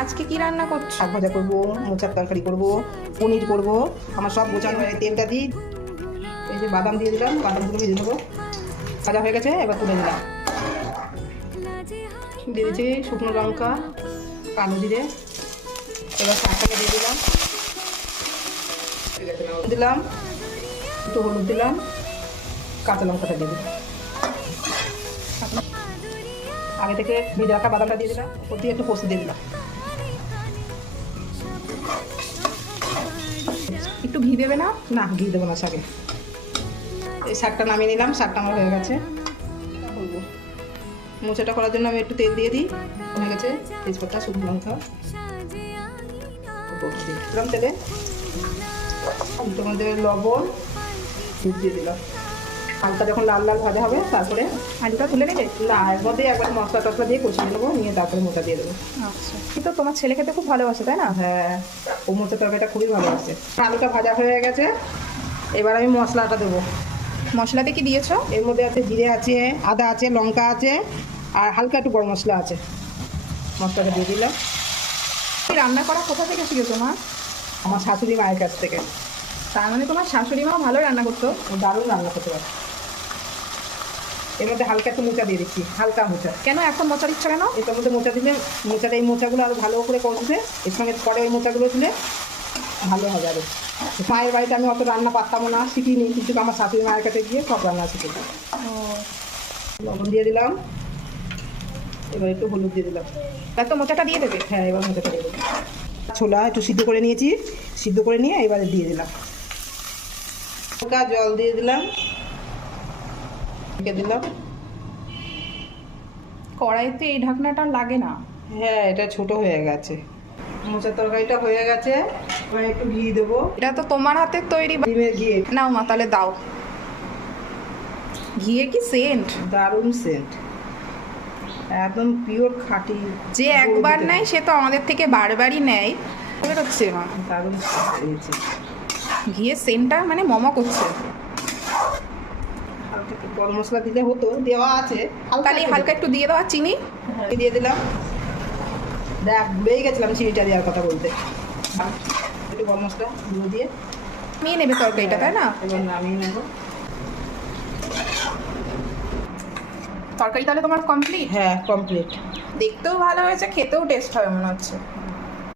আজকে কি রান্না করছো? শাক ভাজা করবো, মোচার তরকারি করবো, পনির করবো। আমার সব গোছানো হয়ে তেলটা দিই। এই যে বাদাম দিয়ে দিলাম, বাদামগুলো ভেজে নেবো। ভাজা হয়ে গেছে, এবার তুলে দিলাম। দিয়ে দিচ্ছি শুকনো লঙ্কা, কালো জিরে। এবার শাকটাকে দিয়ে দিলাম, দিলাম একটু হলুদ দিলাম, কাঁচা লঙ্কাটা দিয়ে দিলাম। আগে থেকে ভেজে রাখা বাদামটা দিয়ে দিলাম, ওপর দিয়ে একটু পোস্ত দিয়ে দিলাম। একটু ঘি দেবে না? না, ঘি দেবো না শাকে। এই শাকটা নামিয়ে নিলাম, শাকটা আমার হয়ে গেছে। করবো মোচাটা করার জন্য আমি একটু তেল দিয়ে দিই, হয়ে গেছে। তেজপাতা, শুকনো লঙ্কা দিলাম তেলে, তোমাদের লবণ দুধ দিয়ে দিলাম। হালকা যখন লাল লাল ভাজা হবে তারপরে আলুটা তুলে নেবে? না, এর মধ্যে একবার মশলা টসলা দিয়ে কষিয়ে নেবো, নিয়ে তারপরে মোচা দিয়ে দেবো। আচ্ছা, কিন্তু তোমার ছেলে খেতে খুব ভালোবাসে তাই না? হ্যাঁ, ও মোচা তরকারিটা খুবই ভালো আছে। আলুটা ভাজা হয়ে গেছে, এবার আমি মশলাটা দেবো। মশলাতে কি দিয়েছো? এর মধ্যে আছে জিরে আছে, আদা আছে, লঙ্কা আছে, আর হালকা একটু গরম মশলা আছে। মশলাটা দিয়ে দিলাম। কি রান্না করা কোথা থেকে শিখেছো মা? আমার শাশুড়ি মায়ের কাছ থেকে। তার মানে তোমার শাশুড়ি মা ভালো রান্না করতো? ও দারুণ রান্না করতে পারে। এর মধ্যে হালকা একটু মোচা দিয়ে দিচ্ছি, হালকা মোচা। কেন এখন মোচার ইচ্ছা কেন? এটার মধ্যে মোচা দিলে মোচাটা, এই মোচাগুলো আরও ভালো করে কষবে, এর সঙ্গে পরে ওই মোচাগুলো দিলে ভালো হবে আরও। মায়ের বাড়িতে আমি অত রান্না পারতাম না, শিখিনি, কিন্তু আমার শাশুড়ি মায়ের কাছে গিয়ে সব রান্না শিখেছি। লবণ দিয়ে দিলাম, এবার একটু হলুদ দিয়ে দিলাম। তার তো মোচাটা দিয়ে দেবে? হ্যাঁ, এবার মোচাটা দিয়ে দেবো। ছোলা একটু সিদ্ধ করে নিয়েছি, সিদ্ধ করে নিয়ে এবারে দিয়ে দিলাম। হালকা জল দিয়ে দিলাম, ঢেকে দিলাম। কড়াইতে এই ঢাকনাটা লাগে না? হ্যাঁ, এটা ছোট হয়ে গেছে। মোচার তরকারিটা হয়ে গেছে, এবার একটু ঘি দেবো। এটা তো তোমার হাতের তৈরি। ডিমের ঘি, নাও মা, তাহলে দাও। ঘিয়ের কি সেন্ট! দারুণ সেন্ট, একদম পিওর খাঁটি। যে একবার নেয় সে তো আমাদের থেকে বারবারই নেয়। বেরোচ্ছে মা, দারুণ হয়েছে। ঘিয়ের সেন্টটা মানে মম করছে। হালকা একটু গরম মশলা দিলে হতো, দেওয়া আছে। তাহলে হালকা একটু দিয়ে দাও, চিনি দিয়ে দিলাম। দেখ, ভুলেই গেছিলাম চিনিটা দেওয়ার কথা বলতে। একটু গরম মশলা গুঁড়ো দিয়ে নিয়ে নেবে তরকারিটা, তাই না? এবার নামিয়ে নেবো। তরকারি তাহলে তোমার কমপ্লিট? হ্যাঁ, কমপ্লিট। দেখতেও ভালো হয়েছে, খেতেও টেস্ট হবে মনে হচ্ছে।